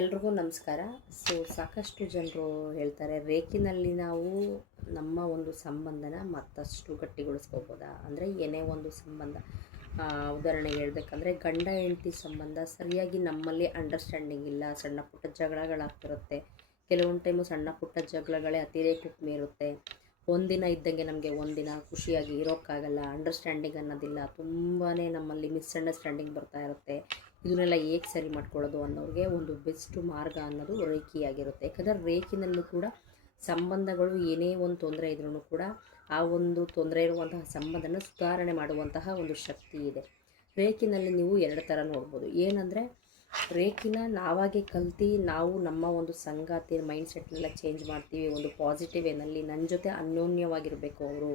ಎಲ್ರಿಗೂ ನಮಸ್ಕಾರ. ಸಾಕಷ್ಟು ಜನರು ಹೇಳ್ತಾರೆ ರೇಖಿನಲ್ಲಿ ನಾವು ನಮ್ಮ ಒಂದು ಸಂಬಂಧನ ಮತ್ತಷ್ಟು ಗಟ್ಟಿಗೊಳಿಸ್ಕೋಬೋದಾ ಅಂದರೆ ಏನೇ ಒಂದು ಸಂಬಂಧ. ಉದಾಹರಣೆಗೆ ಹೇಳ್ಬೇಕಂದ್ರೆ ಗಂಡ ಹೆಂಡತಿ ಸಂಬಂಧ ಸರಿಯಾಗಿ ನಮ್ಮಲ್ಲಿ ಅಂಡರ್ಸ್ಟ್ಯಾಂಡಿಂಗ್ ಇಲ್ಲ, ಸಣ್ಣ ಪುಟ್ಟ ಜಗಳಗಳಾಗ್ತಿರುತ್ತೆ. ಕೆಲವೊಂದು ಟೈಮು ಸಣ್ಣ ಪುಟ್ಟ ಜಗಳಗಳೇ ಅತಿರೇಕಕ್ಕೆ ಮೀರುತ್ತೆ. ಒಂದಿನ ಇದ್ದಂಗೆ ನಮಗೆ ಒಂದಿನ ಖುಷಿಯಾಗಿ ಇರೋಕ್ಕಾಗಲ್ಲ, ಅಂಡರ್ಸ್ಟ್ಯಾಂಡಿಂಗ್ ಅನ್ನೋದಿಲ್ಲ, ತುಂಬಾ ನಮ್ಮಲ್ಲಿ ಮಿಸ್ಅಂಡರ್ಸ್ಟ್ಯಾಂಡಿಂಗ್ ಬರ್ತಾ ಇರುತ್ತೆ. ಇದನ್ನೆಲ್ಲ ಹೇಗೆ ಸರಿ ಮಾಡ್ಕೊಳ್ಳೋದು ಅನ್ನೋರಿಗೆ ಒಂದು ಬೆಸ್ಟ್ ಮಾರ್ಗ ಅನ್ನೋದು ರೇಖಿಯಾಗಿರುತ್ತೆ. ಯಾಕಂದರೆ ರೇಖಿನಲ್ಲೂ ಕೂಡ ಸಂಬಂಧಗಳು ಏನೇ ಒಂದು ತೊಂದರೆ ಇದ್ರೂ ಕೂಡ ಆ ಒಂದು ತೊಂದರೆ ಇರುವಂತಹ ಸಂಬಂಧನ ಸುಧಾರಣೆ ಮಾಡುವಂತಹ ಒಂದು ಶಕ್ತಿ ಇದೆ. ರೇಖಿನಲ್ಲಿ ನೀವು ಎರಡು ಥರ ನೋಡ್ಬೋದು. ಏನಂದರೆ ರೇಖಿನ ನಾವಾಗೆ ಕಲ್ತು ನಾವು ನಮ್ಮ ಒಂದು ಸಂಗಾತಿ ಮೈಂಡ್ಸೆಟ್ನೆಲ್ಲ ಚೇಂಜ್ ಮಾಡ್ತೀವಿ. ಒಂದು ಪಾಸಿಟಿವ್ ವೇನಲ್ಲಿ ನನ್ನ ಜೊತೆ ಅನ್ಯೋನ್ಯವಾಗಿರಬೇಕು ಅವರು,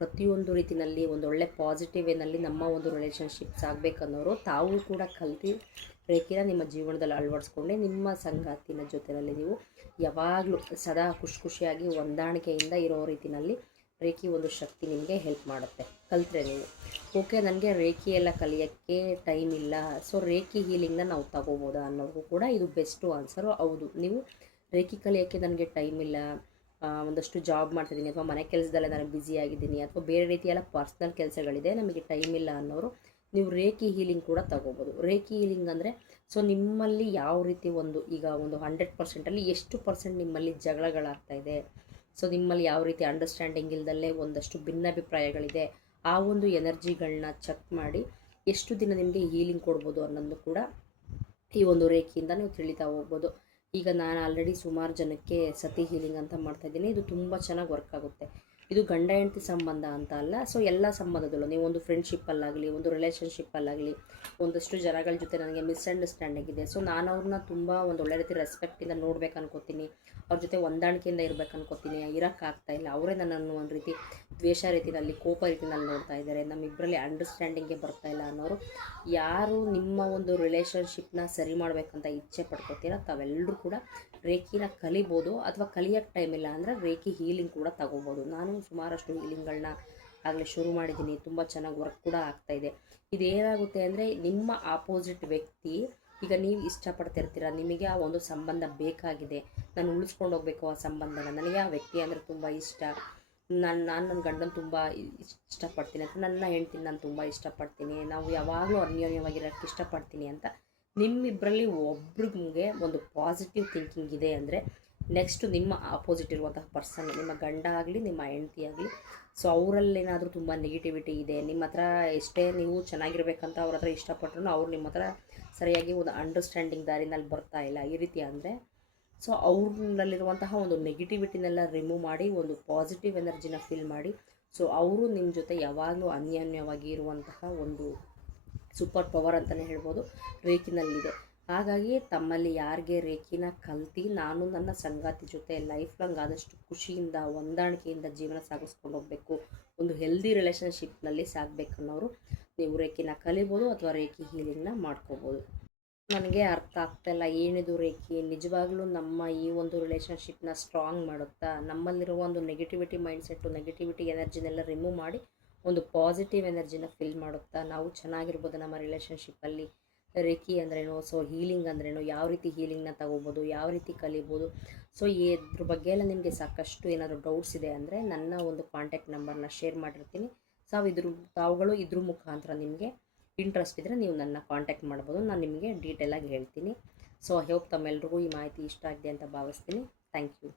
ಪ್ರತಿಯೊಂದು ರೀತಿಯಲ್ಲಿ ಒಂದು ಒಳ್ಳೆ ಪಾಸಿಟಿವ್ ವೇನಲ್ಲಿ ನಮ್ಮ ಒಂದು ರಿಲೇಷನ್ಶಿಪ್ಸ್ ಆಗಬೇಕನ್ನೋರು ತಾವು ಕೂಡ ಕಲ್ತು ರೇಖೆನ ನಿಮ್ಮ ಜೀವನದಲ್ಲಿ ಅಳವಡಿಸ್ಕೊಂಡೆ ನಿಮ್ಮ ಸಂಗಾತಿನ ಜೊತೆಯಲ್ಲಿ ನೀವು ಯಾವಾಗಲೂ ಸದಾ ಖುಷಿಯಾಗಿ ಹೊಂದಾಣಿಕೆಯಿಂದ ಇರೋ ರೀತಿಯಲ್ಲಿ ರೇಖೆ ಒಂದು ಶಕ್ತಿ ನಿಮಗೆ ಹೆಲ್ಪ್ ಮಾಡುತ್ತೆ ಕಲ್ತ್ರೆ ನೀವು. ಓಕೆ, ನನಗೆ ರೇಖೆ ಎಲ್ಲ ಕಲಿಯೋಕ್ಕೆ ಟೈಮ್ ಇಲ್ಲ, ಸೊ ರೇಖೆ ಹೀಲಿಂಗ್ನ ನಾವು ತಗೋಬೋದಾ ಅನ್ನೋದು ಕೂಡ ಇದು ಬೆಸ್ಟು ಆನ್ಸರು. ಹೌದು, ನೀವು ರೇಖೆ ಕಲಿಯೋಕ್ಕೆ ನನಗೆ ಟೈಮ್ ಇಲ್ಲ, ಒಂದಷ್ಟು ಜಾಬ್ ಮಾಡ್ತಿದ್ದೀನಿ ಅಥವಾ ಮನೆ ಕೆಲಸದಲ್ಲೇ ನಾನು ಬ್ಯುಸಿಯಾಗಿದ್ದೀನಿ ಅಥವಾ ಬೇರೆ ರೀತಿಯೆಲ್ಲ ಪರ್ಸ್ನಲ್ ಕೆಲಸಗಳಿದೆ, ನಮಗೆ ಟೈಮ್ ಇಲ್ಲ ಅನ್ನೋರು ನೀವು ರೇಖಿ ಹೀಲಿಂಗ್ ಕೂಡ ತಗೋಬೋದು. ರೇಖಿ ಹೀಲಿಂಗ್ ಅಂದರೆ ಸೊ ನಿಮ್ಮಲ್ಲಿ ಯಾವ ರೀತಿ ಈಗ ಒಂದು 100%ಅಲ್ಲಿ ಎಷ್ಟು ಪರ್ಸೆಂಟ್ ನಿಮ್ಮಲ್ಲಿ ಜಗಳಗಳಾಗ್ತಾಯಿದೆ, ಸೊ ನಿಮ್ಮಲ್ಲಿ ಯಾವ ರೀತಿ ಅಂಡರ್ಸ್ಟ್ಯಾಂಡಿಂಗ್ ಇಲ್ದಲ್ಲೇ ಒಂದಷ್ಟು ಭಿನ್ನಾಭಿಪ್ರಾಯಗಳಿದೆ, ಆ ಒಂದು ಎನರ್ಜಿಗಳನ್ನ ಚೆಕ್ ಮಾಡಿ ಎಷ್ಟು ದಿನ ನಿಮಗೆ ಹೀಲಿಂಗ್ ಕೊಡ್ಬೋದು ಅನ್ನೋದು ಕೂಡ ಈ ಒಂದು ರೇಖೆಯಿಂದ ನೀವು ತಿಳಿತಾ ಹೋಗ್ಬೋದು. ಈಗ ನಾನು ಆಲ್ರೆಡಿ ಸುಮಾರು ಜನಕ್ಕೆ ಸತಿ ಹೀಲಿಂಗ್ ಅಂತ ಮಾಡ್ತಾಯಿದ್ದೀನಿ. ಇದು ತುಂಬ ಚೆನ್ನಾಗಿ ವರ್ಕ್ ಆಗುತ್ತೆ. ಇದು ಗಂಡ ಹೆಂಡತಿ ಸಂಬಂಧ ಅಂತ ಅಲ್ಲ, ಸೊ ಎಲ್ಲ ಸಂಬಂಧದಲ್ಲೂ ನೀವು ಒಂದು ಫ್ರೆಂಡ್ಶಿಪ್ಪಲ್ಲಾಗಲಿ ಒಂದು ರಿಲೇಷನ್ಶಿಪ್ಪಲ್ಲಾಗಲಿ ಒಂದಷ್ಟು ಜನಗಳ ಜೊತೆ ನನಗೆ ಮಿಸ್ಅಂಡರ್ಸ್ಟ್ಯಾಂಡಿಂಗ್ ಇದೆ, ಸೊ ನಾನು ಅವ್ರನ್ನ ತುಂಬ ಒಂದು ಒಳ್ಳೆ ರೀತಿ ರೆಸ್ಪೆಕ್ಟಿಂದ ನೋಡ್ಬೇಕು ಅನ್ಕೋತೀನಿ, ಅವ್ರ ಜೊತೆ ಹೊಂದಾಣಿಕೆಯಿಂದ ಇರಬೇಕು ಅನ್ಕೋತೀನಿ, ಇರೋಕ್ಕಾಗ್ತಾಯಿಲ್ಲ, ಅವರೇ ನನ್ನನ್ನು ಒಂದು ರೀತಿ ದ್ವೇಷ ರೀತಿಯಲ್ಲಿ ಕೋಪ ರೀತಿಯಲ್ಲಿ ನೋಡ್ತಾ ಇದ್ದಾರೆ, ನಮ್ಮಿಬ್ಬರಲ್ಲಿ ಅಂಡರ್ಸ್ಟ್ಯಾಂಡಿಂಗೇ ಬರ್ತಾಯಿಲ್ಲ ಅನ್ನೋರು, ಯಾರು ನಿಮ್ಮ ಒಂದು ರಿಲೇಷನ್ಶಿಪ್ನ ಸರಿ ಮಾಡಬೇಕಂತ ಇಚ್ಛೆ ಪಡ್ಕೋತೀರ ತಾವೆಲ್ಲರೂ ಕೂಡ ರೇಖಿನ ಕಲಿಬೋದು. ಅಥವಾ ಕಲಿಯೋಕ್ಕೆ ಟೈಮ್ ಇಲ್ಲ ಅಂದರೆ ರೇಖಿ ಹೀಲಿಂಗ್ ಕೂಡ ತಗೋಬೋದು. ನಾನು ಸುಮಾರಷ್ಟು ಹೀಲಿಂಗ್ಗಳನ್ನ ಆಗಲೇ ಶುರು ಮಾಡಿದ್ದೀನಿ, ತುಂಬ ಚೆನ್ನಾಗಿ ವರ್ಕ್ ಕೂಡ ಆಗ್ತಾಯಿದೆ. ಇದೇನಾಗುತ್ತೆ ಅಂದರೆ ನಿಮ್ಮ ಆಪೋಸಿಟ್ ವ್ಯಕ್ತಿ, ಈಗ ನೀವು ಇಷ್ಟಪಡ್ತಿರ್ತೀರ, ನಿಮಗೆ ಆ ಒಂದು ಸಂಬಂಧ ಬೇಕಾಗಿದೆ, ನಾನು ಉಳಿಸ್ಕೊಂಡು ಹೋಗ್ಬೇಕು ಆ ಸಂಬಂಧನ, ನನಗೆ ಆ ವ್ಯಕ್ತಿ ಅಂದರೆ ತುಂಬ ಇಷ್ಟ, ನಾನು ನನ್ನ ಗಂಡನ ತುಂಬ ಇಷ್ಟಪಡ್ತೀನಿ ಅಂತ, ನನ್ನ ಹೆಂಡ್ತಿನ ನಾನು ತುಂಬ ಇಷ್ಟಪಡ್ತೀನಿ, ನಾವು ಯಾವಾಗಲೂ ಅನ್ಯೋನ್ಯವಾಗಿರೋಕ್ಕೆ ಇಷ್ಟಪಡ್ತೀನಿ ಅಂತ ನಿಮ್ಮಿಬ್ಬರಲ್ಲಿ ಒಬ್ರಿಗೆ ಒಂದು ಪಾಸಿಟಿವ್ ಥಿಂಕಿಂಗ್ ಇದೆ ಅಂದರೆ ನೆಕ್ಸ್ಟ್ ನಿಮ್ಮ ಆಪೋಸಿಟ್ ಇರುವಂತಹ ಪರ್ಸನ್, ನಿಮ್ಮ ಗಂಡ ಆಗಲಿ ನಿಮ್ಮ ಹೆಂಡತಿ ಆಗಲಿ, ಸೊ ಅವರಲ್ಲೇನಾದರೂ ತುಂಬ ನೆಗೆಟಿವಿಟಿ ಇದೆ, ನಿಮ್ಮ ಹತ್ರ ಎಷ್ಟೇ ನೀವು ಚೆನ್ನಾಗಿರ್ಬೇಕಂತ ಅವ್ರ ಹತ್ರ ಇಷ್ಟಪಟ್ಟರು ಅವ್ರು ನಿಮ್ಮ ಹತ್ರ ಸರಿಯಾಗಿ ಒಂದು ಅಂಡರ್ಸ್ಟ್ಯಾಂಡಿಂಗ್ ದಾರಿನಲ್ಲಿ ಬರ್ತಾ ಇಲ್ಲ ಈ ರೀತಿ ಅಂದರೆ, ಸೊ ಅವ್ರಲ್ಲಿರುವಂತಹ ಒಂದು ನೆಗೆಟಿವಿಟಿನೆಲ್ಲ ರಿಮೂವ್ ಮಾಡಿ ಒಂದು ಪಾಸಿಟಿವ್ ಎನರ್ಜಿನ ಫೀಲ್ ಮಾಡಿ, ಸೊ ಅವರು ನಿಮ್ಮ ಜೊತೆ ಯಾವಾಗಲೂ ಅನ್ಯೋನ್ಯವಾಗಿ ಇರುವಂತಹ ಒಂದು ಸೂಪರ್ ಪವರ್ ಅಂತಲೇ ಹೇಳ್ಬೋದು ರೇಖಿನಲ್ಲಿದೆ. ಹಾಗಾಗಿ ತಮ್ಮಲ್ಲಿ ಯಾರಿಗೆ ರೇಖಿನ ಕಲ್ತು ನಾನು ನನ್ನ ಸಂಗಾತಿ ಜೊತೆ ಲೈಫ್ ಲಾಂಗ್ ಆದಷ್ಟು ಖುಷಿಯಿಂದ ಹೊಂದಾಣಿಕೆಯಿಂದ ಜೀವನ ಸಾಗಿಸ್ಕೊಂಡು ಹೋಗಬೇಕು, ಒಂದು ಹೆಲ್ದಿ ರಿಲೇಷನ್ಶಿಪ್ನಲ್ಲಿ ಸಾಗಬೇಕನ್ನೋರು ನೀವು ರೇಖಿನ ಕಲಿಬೋದು ಅಥವಾ ರೇಖಿ ಹೀಲಿಂಗ್ನ ಮಾಡ್ಕೋಬೋದು. ನನಗೆ ಅರ್ಥ ಆಗ್ತಾಯಿಲ್ಲ ಏನಿದು ರೇಖಿ ನಿಜವಾಗ್ಲೂ ನಮ್ಮ ಈ ಒಂದು ರಿಲೇಷನ್ಶಿಪ್ನ ಸ್ಟ್ರಾಂಗ್ ಮಾಡುತ್ತಾ, ನಮ್ಮಲ್ಲಿರುವ ಒಂದು ನೆಗೆಟಿವಿಟಿ ಮೈಂಡ್ಸೆಟ್ಟು ನೆಗೆಟಿವಿಟಿ ಎನರ್ಜಿನೆಲ್ಲ ರಿಮೂವ್ ಮಾಡಿ ಒಂದು ಪಾಸಿಟಿವ್ ಎನರ್ಜಿನ ಫಿಲ್ ಮಾಡುತ್ತಾ ನಾವು ಚೆನ್ನಾಗಿರ್ಬೋದು ನಮ್ಮ ರಿಲೇಷನ್ಶಿಪ್ಪಲ್ಲಿ. ರೇಖಿ ಅಂದ್ರೇನು, ಸೊ ಹೀಲಿಂಗ್ ಅಂದ್ರೇನು, ಯಾವ ರೀತಿ ಹೀಲಿಂಗ್ನ ತಗೋಬೋದು, ಯಾವ ರೀತಿ ಕಲಿಬೋದು, ಸೊ ಇದ್ರ ಬಗ್ಗೆ ಎಲ್ಲ ನಿಮಗೆ ಸಾಕಷ್ಟು ಏನಾದರೂ ಡೌಟ್ಸ್ ಇದೆ ಅಂದರೆ ನನ್ನ ಒಂದು ಕಾಂಟ್ಯಾಕ್ಟ್ ನಂಬರ್ನ ಶೇರ್ ಮಾಡಿರ್ತೀನಿ. ಸೊ ತಾವುಗಳು ಇದ್ರ ಮುಖಾಂತರ ನಿಮಗೆ ಇಂಟ್ರೆಸ್ಟ್ ಇದ್ದರೆ ನೀವು ನನ್ನ ಕಾಂಟ್ಯಾಕ್ಟ್ ಮಾಡ್ಬೋದು, ನಾನು ನಿಮಗೆ ಡೀಟೇಲಾಗಿ ಹೇಳ್ತೀನಿ. ಸೊ ಐ ಹೋಪ್ ತಮ್ಮೆಲ್ರಿಗೂ ಈ ಮಾಹಿತಿ ಇಷ್ಟ ಆಗಿದೆ ಅಂತ ಭಾವಿಸ್ತೀನಿ. Thank you.